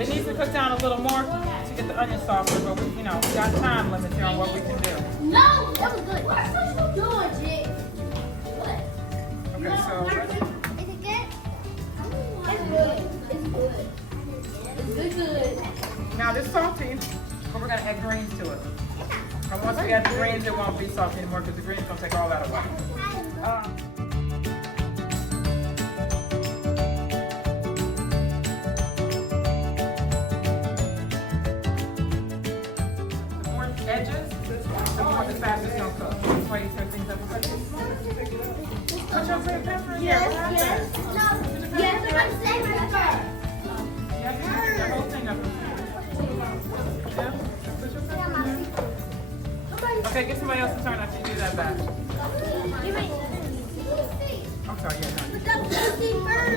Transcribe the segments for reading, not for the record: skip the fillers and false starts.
It needs to cook down a little more to get the onion softer, but we, we got time limits here on what we can do. No, that was good. What are you doing, Jake? What? Okay, so Is it good? It's good. It's good. It's good. now this salty, but we're gonna add greens to it. And once we add the greens, it won't be salty anymore because the greens gonna take all that away. The more edges, the more the faster it's gonna cook. That's why you turn things up. Put your green pepper in there. Yes, What happened? yes. No. Yes, I'm saying right there. You have to put the whole thing up. Yeah? Put your pepper in there. Okay, get somebody else to turn after you do that back. I'm sorry, yeah, no.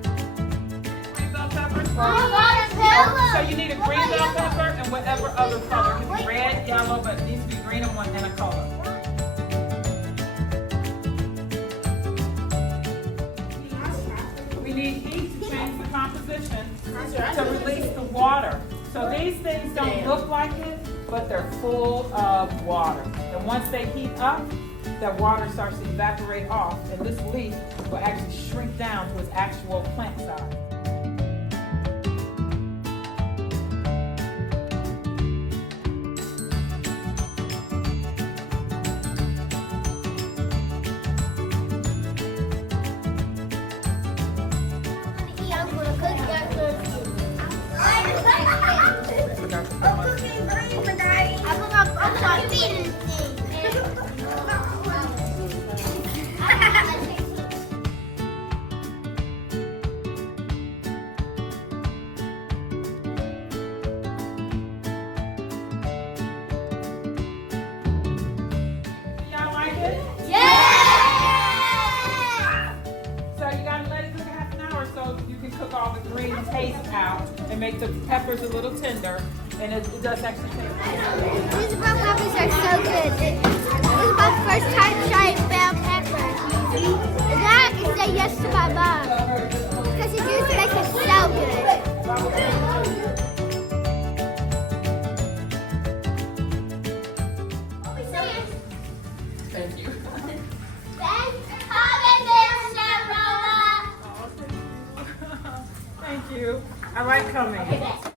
Green bell peppers? So you need a green bell pepper and whatever other color. It can be red, yellow, but it needs to be green and one and a color. We need heat to change the composition to release the water. So these things don't look like it, but they're full of water. And once they heat up, that water starts to evaporate off, and this leaf will actually shrink down to its actual plant size. Y'all like it? So you gotta let it cook a half an hour so you can cook all the green taste out and make the peppers a little tender. And it does actually taste good. These bell peppers are so good. This is my first time trying bell peppers. And now I can say yes to my mom. Because it just makes it so good. Thank you. Thanks for coming, Chef Rona. Thank you. I like coming.